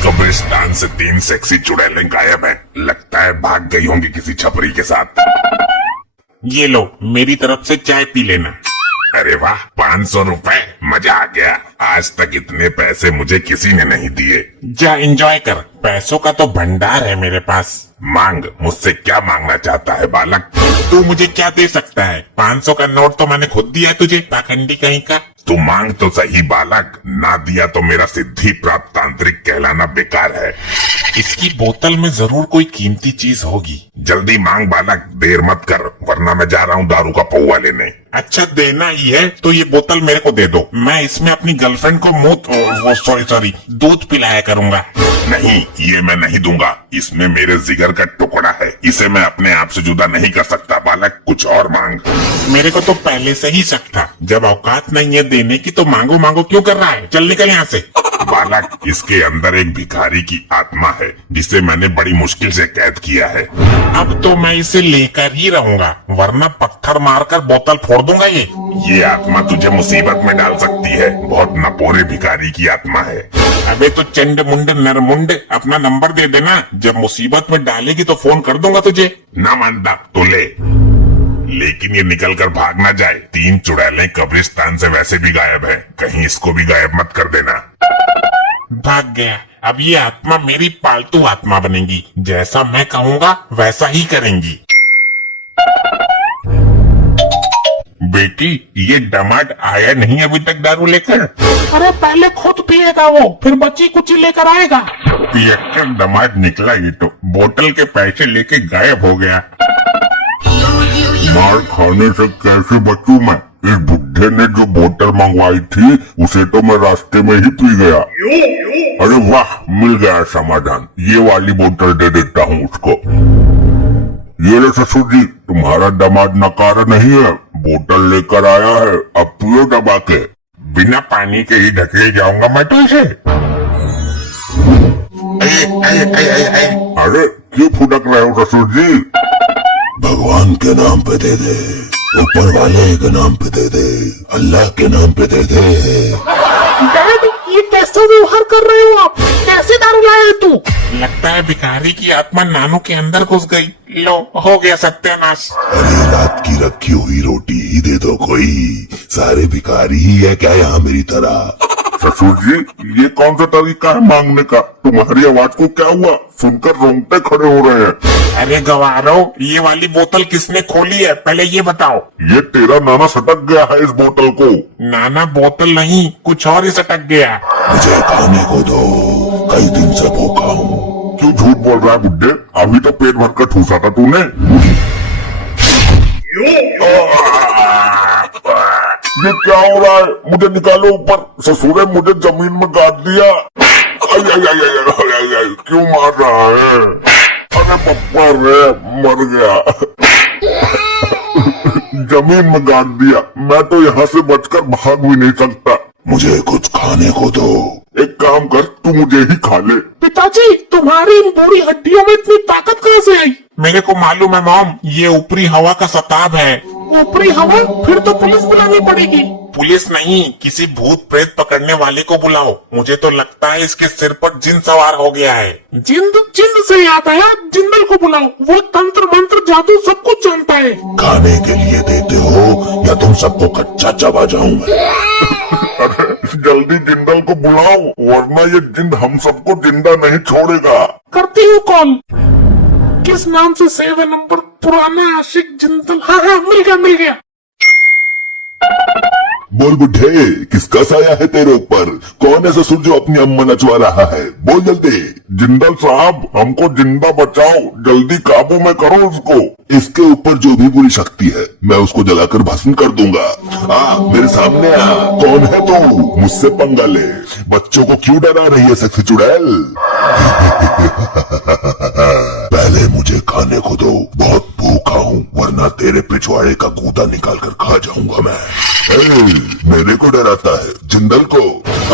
कब्रिस्तान से 3 सेक्सी चुड़ैलें गायब हैं। लगता है भाग गई होंगी किसी छपरी के साथ। ये लो, मेरी तरफ से चाय पी लेना। अरे वाह, 500 रुपए, मजा आ गया। आज तक इतने पैसे मुझे किसी ने नहीं दिए। जा एंजॉय कर, पैसों का तो भंडार है मेरे पास। मांग, मुझसे क्या मांगना चाहता है बालक? तू मुझे क्या दे सकता है? 500 का नोट तो मैंने खुद दिया तुझे, पाखंडी कहीं का। तू मांग तो सही बालक, ना दिया तो मेरा सिद्धि प्राप्त तांत्रिक कहलाना बेकार है। इसकी बोतल में जरूर कोई कीमती चीज होगी। जल्दी मांग बालक, देर मत कर, वरना मैं जा रहा हूँ दारू का पौवा लेने। अच्छा, देना ही है तो ये बोतल मेरे को दे दो। मैं इसमें अपनी गर्लफ्रेंड को सॉरी दूध पिलाया करूंगा। नहीं, ये मैं नहीं दूंगा। इसमें मेरे जिगर का टुकड़ा है, इसे मैं अपने आप से जुदा नहीं कर सकता। बालक, कुछ और मांग। मेरे को तो पहले से ही शक था, जब औकात नहीं है देने की तो मांगो मांगो क्यों कर रहा है? चल निकल यहाँ से। बालक, इसके अंदर एक भिखारी की आत्मा है, जिसे मैंने बड़ी मुश्किल से कैद किया है। अब तो मैं इसे लेकर ही रहूंगा, वरना पत्थर मारकर बोतल फोड़ दूंगा। ये आत्मा तुझे मुसीबत में डाल सकती है। बहुत नपोरे भिखारी की आत्मा है। अबे तो चंड मुंड नरमुंड, अपना नंबर दे देना, जब मुसीबत में डालेगी तो फोन कर दूंगा तुझे। ना मानता तो ले, लेकिन ये निकल कर भाग ना जाए। 3 चुड़ैलें कब्रिस्तान से वैसे भी गायब है, कहीं इसको भी गायब मत कर देना। भाग गया। अब ये आत्मा मेरी पालतू आत्मा बनेगी, जैसा मैं कहूँगा वैसा ही करेंगी। बेटी, ये डमाट आया नहीं अभी तक दारू लेकर? अरे पहले खुद पिएगा वो, फिर बच्ची कुछ लेकर आएगा। पियक्कर डमाट निकला ये तो, बोतल के पैसे लेके गायब हो गया। मार खाने से कैसे बचूं मैं? इस बुड्ढे ने जो बोतल मंगवाई थी उसे तो मैं रास्ते में ही पी गया। अरे वाह, मिल गया समाधान। ये वाली बोतल दे देता हूँ उसको। ये लो ससुर जी, तुम्हारा दामाद नकारा नहीं है, बोतल लेकर आया है, अब पियो दबा के। बिना पानी के ही ढके जाऊंगा मैं तो इसे। अरे क्यों फुटक रहे हो ससुर जी? भगवान के नाम पे दे दे, ऊपर वाले के नाम पे दे दे, अल्लाह के नाम पे दे दे। डैड, ये कैसे व्यवहार कर रहे हो आप? कैसे दारू लाए तू? लगता है भिखारी की आत्मा नानू के अंदर घुस गई। लो, हो गया सत्यानाश। अरे रात की रखी हुई रोटी ही दे दो कोई, सारे भिखारी ही है क्या यहाँ मेरी तरह? ससुर जी, ये कौन सा तरीका है मांगने का? तुम्हारी आवाज को क्या हुआ? सुनकर रोंगटे खड़े हो रहे हैं। अरे गवारो, ये वाली बोतल किसने खोली है, पहले ये बताओ। ये तेरा नाना सटक गया है इस बोतल को। नाना बोतल नहीं, कुछ और ही सटक गया। मुझे खाने को दो, कई दिन से भूखा हूँ। क्यों झूठ बोल रहा है बुड्ढे? अभी तो पेट भर कर ठूसा था तूने। ये क्या हो रहा है? मुझे निकालो ऊपर। ससुरे मुझे जमीन में गाड़ दिया। क्यों मार रहा है? अरे पप्पा रे, मर गया। जमीन में गाड़ दिया। मैं तो यहाँ से बचकर भाग भी नहीं सकता। मुझे कुछ खाने को दो। एक काम कर, तू मुझे ही खा ले। पिताजी, तुम्हारी इन बूढ़ी हड्डियों में इतनी ताकत कहाँ से आई? मेरे को मालूम है मॉम, ये ऊपरी हवा का सताब है। ऊपरी हवा? फिर तो पुलिस बुलानी पड़ेगी। पुलिस नहीं, किसी भूत प्रेत पकड़ने वाले को बुलाओ। मुझे तो लगता है इसके सिर पर जिन सवार हो गया है। जिन से याद आया, जिंदल को बुलाओ, वो तंत्र मंत्र जादू सब कुछ जानता है। खाने के लिए देते हो या तुम सबको कच्चा चबा जाऊं मैं? जल्दी जिंदल को बुलाओ, वरना ये जिंद हम सबको जिंदा नहीं छोड़ेगा। करती हूँ कॉल। किस नाम से सेव है नंबर? पुराना आशिक जिंदल। हाँ, मिल गया। बोल बुढ़े, किसका साया है तेरे ऊपर? कौन है ससुर जो अपनी अम्मा नचवा रहा है? बोल जल्दी। जिंदल साहब, हमको जिंदा बचाओ, जल्दी काबू में करो उसको। इसके ऊपर जो भी बुरी शक्ति है, मैं उसको जलाकर भस्म कर दूंगा। मेरे सामने आ। कौन है तू? मुझसे पंगा ले। बच्चों को क्यों डरा रही है सेक्सी चुड़ैल? पहले मुझे खाने को दो, बहुत भूखा हूँ, वरना तेरे पिछवाड़े का गूदा निकाल कर खा जाऊंगा मैं। मेरे को डराता है? जिंदल को?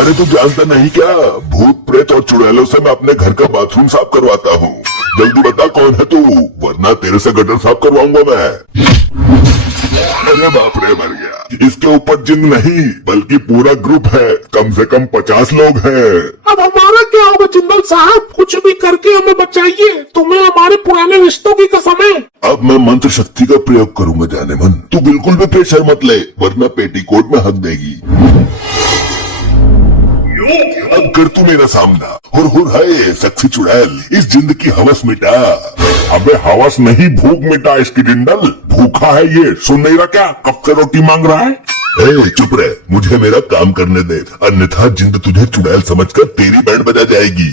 अरे तू जानता नहीं क्या, भूत प्रेत और चुड़ैलों से मैं अपने घर का बाथरूम साफ करवाता हूँ। जल्दी बता कौन है तू, वरना तेरे से गटर साफ करवाऊंगा मैं। अरे बाप रे, मर गया। इसके ऊपर जिन नहीं बल्कि पूरा ग्रुप है, कम से कम 50 लोग हैं। अब हमारा क्या होगा जिंदल साहब? कुछ भी करके हमें बचाइए, तुम्हें हमारे पुराने रिश्तों की कसम है। अब मैं मंत्र शक्ति का प्रयोग करूंगा जाने मन। तू बिल्कुल भी प्रेशर मत ले, वरना पेटीकोट में हक देगी। अब कर तू मेरा सामना। हुर है सेक्सी चुड़ैल, इस जिंद की हवस मिटा। अबे हवस नहीं, भूख मिटा इसकी जिंदल। भूखा है ये, सुन नहीं रहा क्या? कब से रोटी मांग रहा है? ए, चुप रहे, मुझे मेरा काम करने दे, अन्यथा जिंद तुझे चुड़ैल समझकर तेरी बैंड बजा जाएगी।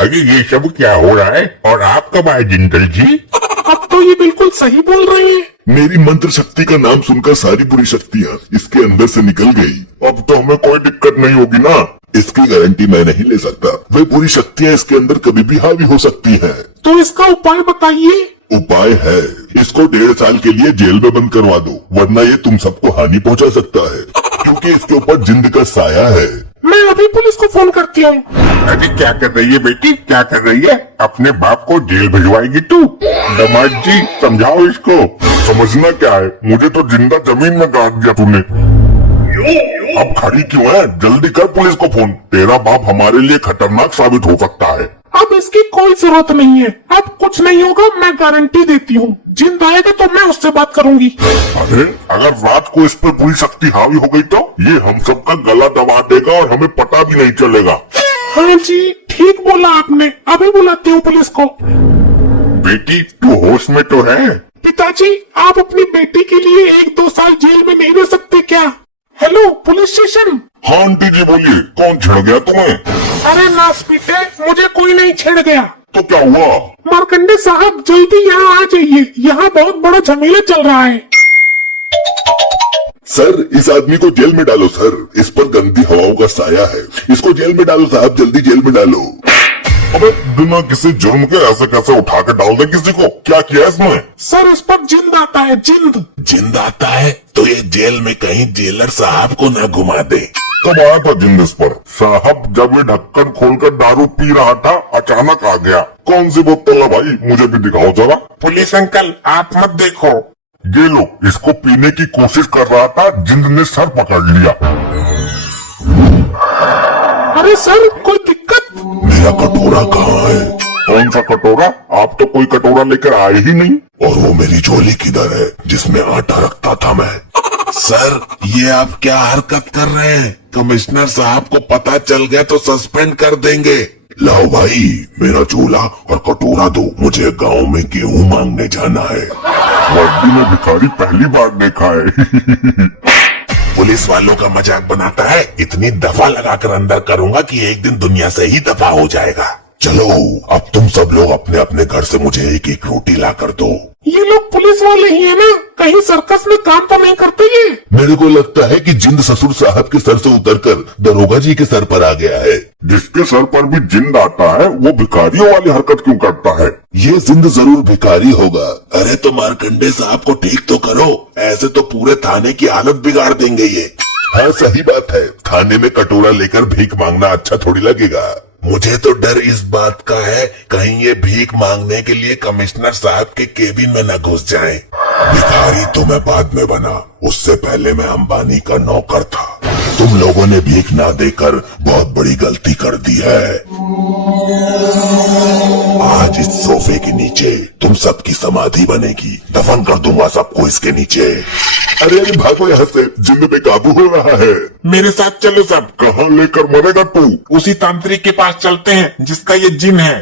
अरे ये सब क्या हो रहा है? और आप कब आए जिंदल जी? अब तो ये बिल्कुल सही बोल रहे हैं। मेरी मंत्र शक्ति का नाम सुनकर सारी बुरी शक्तियाँ इसके अंदर से निकल गई। अब तो हमें कोई दिक्कत नहीं होगी ना? इसकी गारंटी मैं नहीं ले सकता। वे बुरी शक्तियाँ इसके अंदर कभी भी हावी हो सकती हैं। तो इसका उपाय बताइए। उपाय है, इसको 1.5 साल के लिए जेल में बंद करवा दो, वरना ये तुम सबको हानि पहुंचा सकता है, क्योंकि इसके ऊपर जिंद का साया है। मैं अभी पुलिस को फोन करती हूँ। अरे क्या कर रही है बेटी, क्या कर रही है? अपने बाप को जेल भिजवाएगी तू? दामाद जी समझाओ इसको। समझना क्या है, मुझे तो जिंदा जमीन में गाड़ दिया तूने। अब खड़ी क्यों है? जल्दी कर पुलिस को फोन, तेरा बाप हमारे लिए खतरनाक साबित हो सकता है। अब इसकी कोई जरूरत नहीं है, अब कुछ नहीं होगा, मैं गारंटी देती हूँ। जिंद आएगा तो मैं उससे बात करूंगी। अरे अगर रात को इस पर पूरी शक्ति हावी हो गई तो ये हम सबका गला दबा देगा और हमें पता भी नहीं चलेगा। हाँ जी, ठीक बोला आपने, अभी बुलाती हूँ पुलिस को। बेटी तू होश में तो है? पिताजी, आप अपनी बेटी के लिए 1-2 साल जेल में नहीं रह सकते क्या? Hello police station. हाँ आंटी जी बोलिए, कौन छेड़ गया तुम्हें? अरे नास पीटे, मुझे कोई नहीं छेड़ गया। तो क्या हुआ? मार्कंडे साहब जल्दी यहाँ आ जाइए, यहाँ बहुत बड़ा झमेला चल रहा है। सर, इस आदमी को जेल में डालो सर, इस पर गंदी हवाओं का साया है। इसको जेल में डालो साहब, जल्दी जेल में डालो। अबे बिना किसी जुर्म के ऐसे कैसे उठा के डाल दे किसी को? क्या किया इसने? सर इस पर जिंद आता है, जिंद। जिंद आता है तो ये जेल में कहीं जेलर साहब को ना घुमा दे। कब आया था जिंद इस पर? साहब जब ये ढक्कन खोलकर दारू पी रहा था अचानक आ गया। कौन सी बोतल है भाई, मुझे भी दिखाओ जरा। पुलिस अंकल आप मत देखो। ये लो, इसको पीने की कोशिश कर रहा था, जिंद ने सर पकड़ लिया। अरे सर कोई दिक्कत? मेरा कटोरा कहाँ है? कौन सा कटोरा? आप तो कोई कटोरा लेकर आए ही नहीं। और वो मेरी झोली किधर है जिसमें आटा रखता था मैं? सर ये आप क्या हरकत कर रहे हैं? कमिश्नर साहब को पता चल गया तो सस्पेंड कर देंगे। लाओ भाई, मेरा झोला और कटोरा दो, मुझे गांव में गेहूं मांगने जाना है। वर्दी में भिखारी पहली बार देखा है। पुलिस वालों का मजाक बनाता है, इतनी दफा लगाकर अंदर करूंगा कि एक दिन दुनिया से ही दफा हो जाएगा। चलो अब तुम सब लोग अपने अपने घर से मुझे एक एक रोटी ला कर दो। ये लोग पुलिस वाले ही है ना? कहीं सर्कस में काम तो नहीं करते ये? मेरे को लगता है कि जिंद ससुर साहब के सर से उतरकर दरोगा जी के सर पर आ गया है। जिसके सर पर भी जिंद आता है वो भिखारियों वाली हरकत क्यों करता है? ये जिंद जरूर भिखारी होगा। अरे तो मार्कंडे साहब को ठीक तो करो, ऐसे तो पूरे थाने की हालत बिगाड़ देंगे ये। हाँ सही बात है, थाने में कटोरा लेकर भीख मांगना अच्छा थोड़ी लगेगा। मुझे तो डर इस बात का है कहीं ये भीख मांगने के लिए कमिश्नर साहब के केबिन में न घुस जाएं। भिखारी तो मैं बाद में बना, उससे पहले मैं अंबानी का नौकर था। तुम लोगों ने भीख ना देकर बहुत बड़ी गलती कर दी है। आज इस सोफे के नीचे तुम सबकी समाधि बनेगी, दफन कर दूंगा सबको इसके नीचे। अरे भागो यहाँ से, जिंद पे काबू हो रहा है। मेरे साथ चलो सब। कहाँ लेकर मरेगा तू? उसी तांत्रिक के पास चलते हैं जिसका ये जिन है।